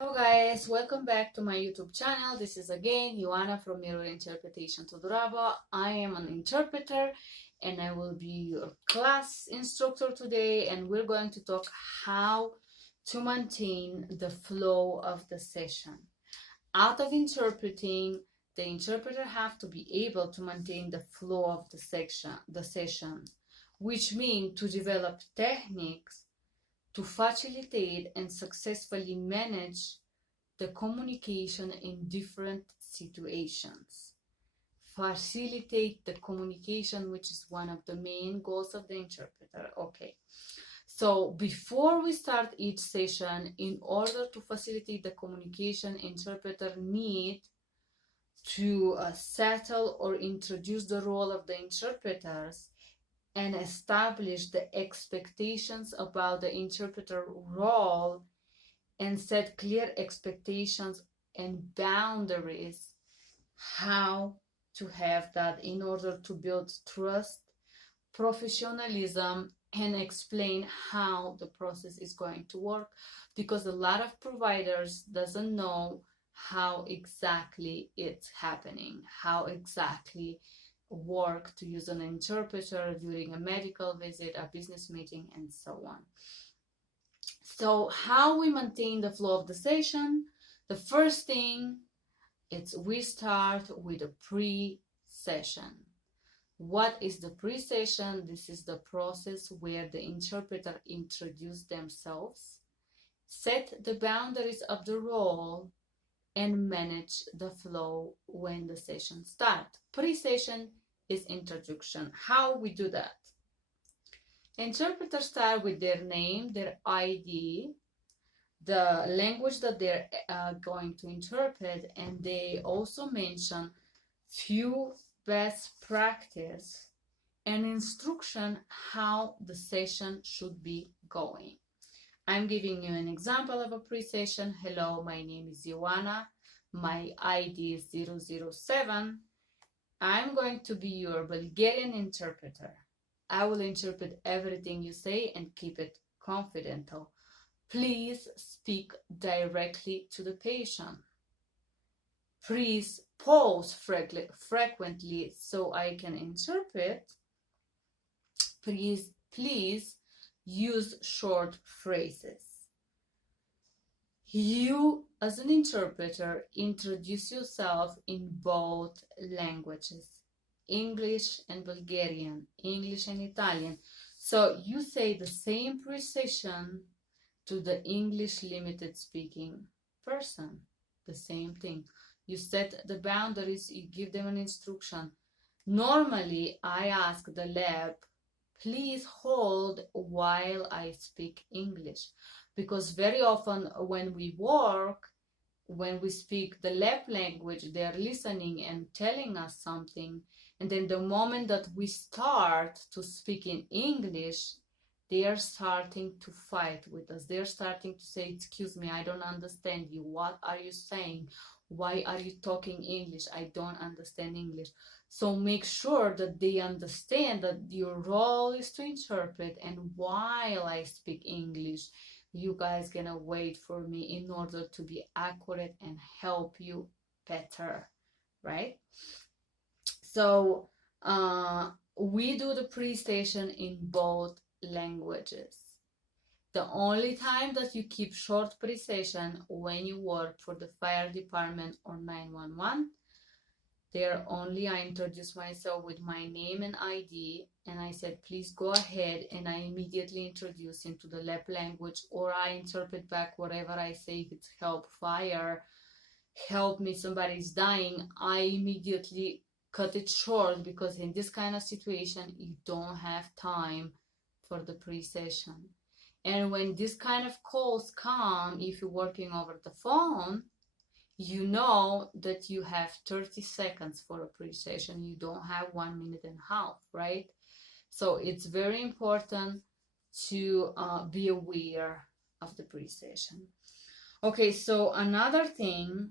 Hello guys, welcome back to my YouTube channel. This is again Ioana from Mirrorinterpretationtodorova. I am an interpreter and I will be your class instructor today, and we're going to talk how to maintain the flow of the session. Out of interpreting, the interpreter have to be able to maintain the flow of the session, which means to develop techniques to facilitate and successfully manage the communication in different situations. Facilitate the communication, which is one of the main goals of the interpreter. Okay. So before we start each session, in order to facilitate the communication, interpreter need to settle or introduce the role of the interpreters and establish the expectations about the interpreter role and set clear expectations and boundaries how to have that in order to build trust, professionalism, and explain how the process is going to work, because a lot of providers doesn't know how exactly it's happening, how exactly work to use an interpreter during a medical visit, a business meeting, and so on. So how we maintain the flow of the session? The first thing is we start with a pre-session. What is the pre-session? This is the process where the interpreter introduces themselves, set the boundaries of the role, and manage the flow when the session starts. Pre-session is introduction. How we do that? Interpreters start with their name, their ID, the language that they're going to interpret, and they also mention few best practice and instruction how the session should be going. I'm giving you an example of a pre-session. Hello, my name is Ioana. My ID is 007. I'm going to be your Bulgarian interpreter. I will interpret everything you say and keep it confidential. Please speak directly to the patient. Please pause frequently so I can interpret. Please use short phrases. You, as an interpreter, introduce yourself in both languages, English and Bulgarian, English and Italian. So you say the same precision to the English limited speaking person, the same thing. You set the boundaries, you give them an instruction. Normally, I ask the lab, please hold while I speak English, because very often when we work, when we speak the lab language, they're listening and telling us something, and then the moment that we start to speak in English, they are starting to fight with us. They're starting to say, excuse me, I don't understand you. What are you saying? Why are you talking English? I don't understand English. So make sure that they understand that your role is to interpret, and while I speak English, you guys gonna wait for me in order to be accurate and help you better, right? So we do the pre-session in both languages. The only time that you keep short pre-session when you work for the fire department or 911. There only I introduce myself with my name and ID, and I said, please go ahead, and I immediately introduce into the lab language, or I interpret back whatever I say. If it's help, fire, help me, somebody's dying, I immediately cut it short, because in this kind of situation, you don't have time for the pre-session. And when this kind of calls come, if you're working over the phone, you know that you have 30 seconds for a pre-session. You don't have 1 minute and a half, right? So it's very important to be aware of the pre-session. Okay, so another thing,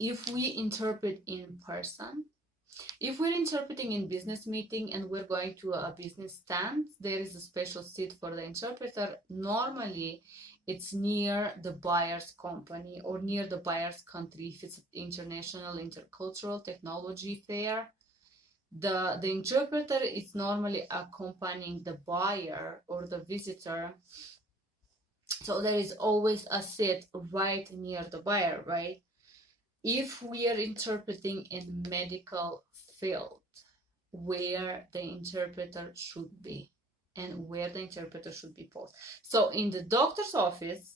if we interpret in person, If we're interpreting in business meeting and we're going to a business stand, there is a special seat for the interpreter. Normally, it's near the buyer's company or near the buyer's country if it's an international intercultural technology fair. The interpreter is normally accompanying the buyer or the visitor. So there is always a seat right near the buyer, right? If we are interpreting in medical field, where the interpreter should be and where the interpreter should be posed. So in the doctor's office,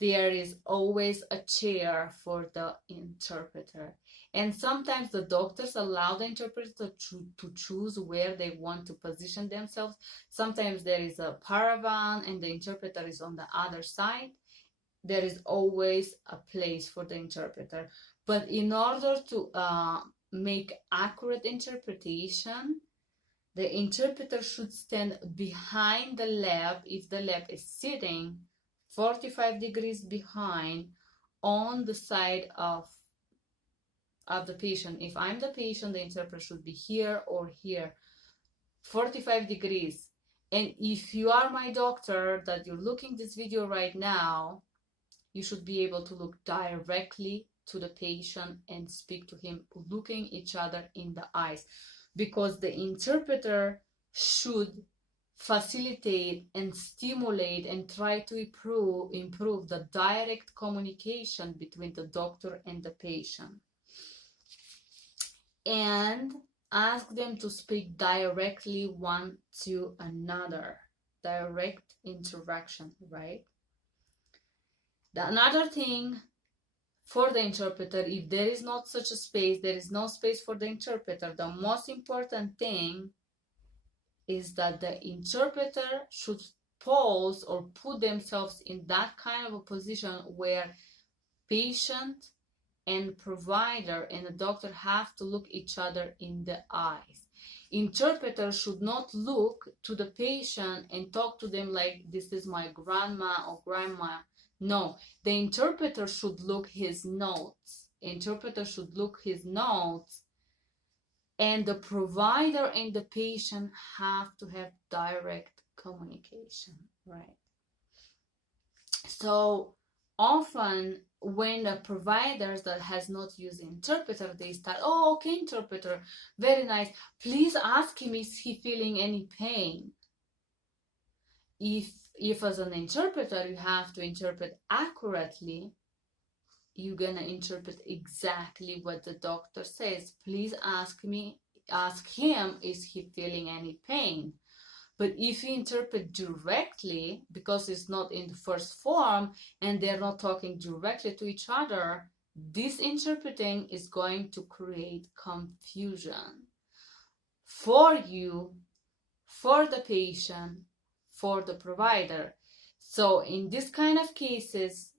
there is always a chair for the interpreter. And sometimes the doctors allow the interpreter to choose where they want to position themselves. Sometimes there is a paravan and the interpreter is on the other side. There is always a place for the interpreter. But in order to make accurate interpretation, the interpreter should stand behind the lab if the lab is sitting 45 degrees behind on the side of the patient. If I'm the patient, the interpreter should be here or here, 45 degrees. And if you are my doctor that you're looking this video right now, you should be able to look directly to the patient and speak to him, looking each other in the eyes, because the interpreter should facilitate and stimulate and try to improve the direct communication between the doctor and the patient, and ask them to speak directly one to another. Direct interaction, right? Another thing for the interpreter, if there is not such a space, there is no space for the interpreter, the most important thing is that the interpreter should pose or put themselves in that kind of a position where patient and provider and the doctor have to look each other in the eyes. Interpreter should not look to the patient and talk to them like this is my grandma or grandma. No, the interpreter should look his notes. Interpreter should look his notes, and the provider and the patient have to have direct communication, right? So often when the providers that has not used interpreter, they start, oh, okay, interpreter, very nice. Please ask him, is he feeling any pain? If as an interpreter you have to interpret accurately, you're gonna interpret exactly what the doctor says. Please ask him, is he feeling any pain? But if you interpret directly, because it's not in the first form and they're not talking directly to each other, this interpreting is going to create confusion for you, for the patient, for the provider. So in this kind of cases,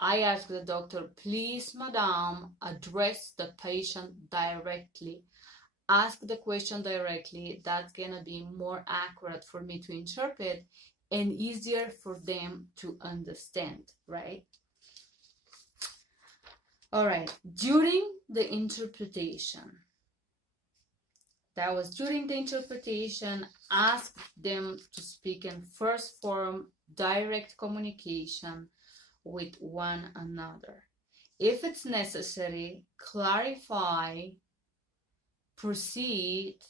I ask the doctor, please, madam, address the patient directly. Ask the question directly. That's gonna be more accurate for me to interpret and easier for them to understand, right? All right, during the interpretation, ask them to speak in first form, direct communication with one another. If it's necessary, clarify, proceed,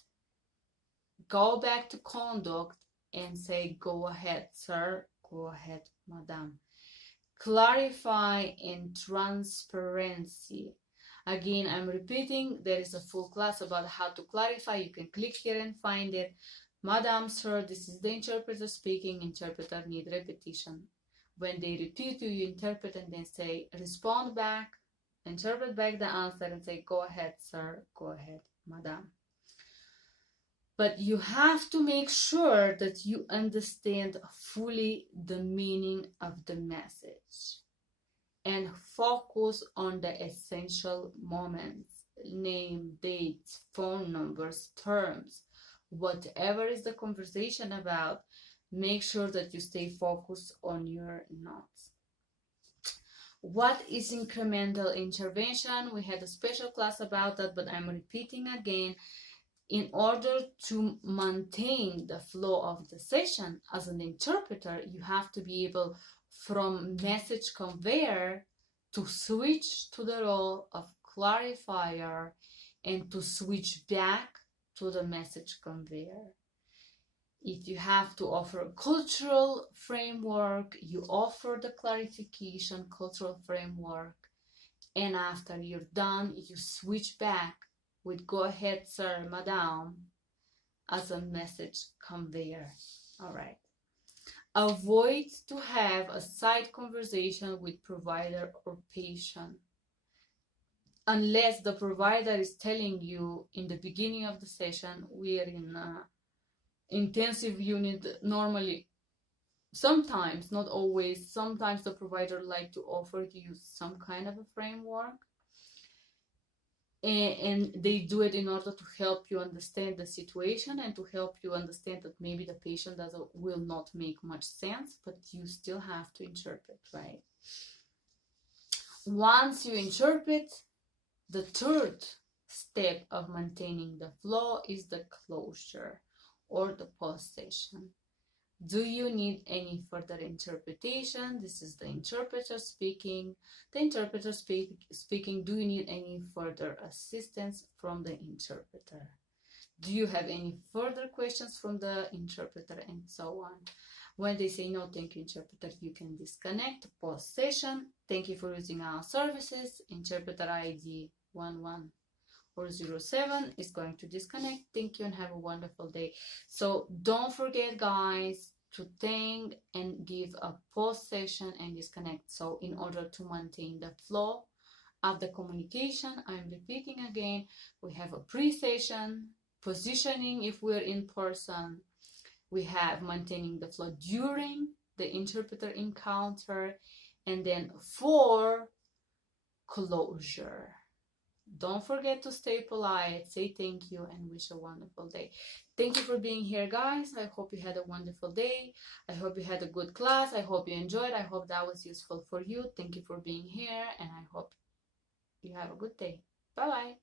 go back to conduct and say, go ahead, sir, go ahead, madam. Clarify in transparency. Again, I'm repeating, there is a full class about how to clarify. You can click here and find it. Madam, sir, this is the interpreter speaking. Interpreter need repetition. When they repeat you interpret and then say, respond back, interpret back the answer and say, go ahead, sir, go ahead, madam. But you have to make sure that you understand fully the meaning of the message and focus on the essential moments, name, dates, phone numbers, terms, whatever is the conversation about. Make sure that you stay focused on your notes. What is incremental intervention? We had a special class about that, but I'm repeating again. In order to maintain the flow of the session as an interpreter, you have to be able, from message conveyor, to switch to the role of clarifier and to switch back to the message conveyor. If you have to offer a cultural framework, you offer the clarification cultural framework, and after you're done, you switch back with "go ahead, sir, madam" as a message conveyor. All right. Avoid to have a side conversation with provider or patient unless the provider is telling you in the beginning of the session, we are in intensive unit. Normally, sometimes, not always, sometimes the provider like to offer you some kind of a framework, and they do it in order to help you understand the situation and to help you understand that maybe the patient will not make much sense, but you still have to interpret, right? Once you interpret, the third step of maintaining the flow is the closure or the post-session. Do you need any further interpretation? This is the interpreter speaking. The interpreter speaking, do you need any further assistance from the interpreter? Do you have any further questions from the interpreter, and so on? When they say no, thank you, interpreter, you can disconnect. Post session, thank you for using our services. Interpreter ID 11 or 07 is going to disconnect. Thank you and have a wonderful day. So don't forget, guys, to thank and give a post session and disconnect. So in order to maintain the flow of the communication, I'm repeating again, we have a pre-session, positioning if we're in person, we have maintaining the flow during the interpreter encounter, and then for closure. Don't forget to stay polite, say thank you, and wish a wonderful day. Thank you for being here, guys. I hope you had a wonderful day. I hope you had a good class. I hope you enjoyed. I hope that was useful for you. Thank you for being here, and I hope you have a good day. Bye-bye.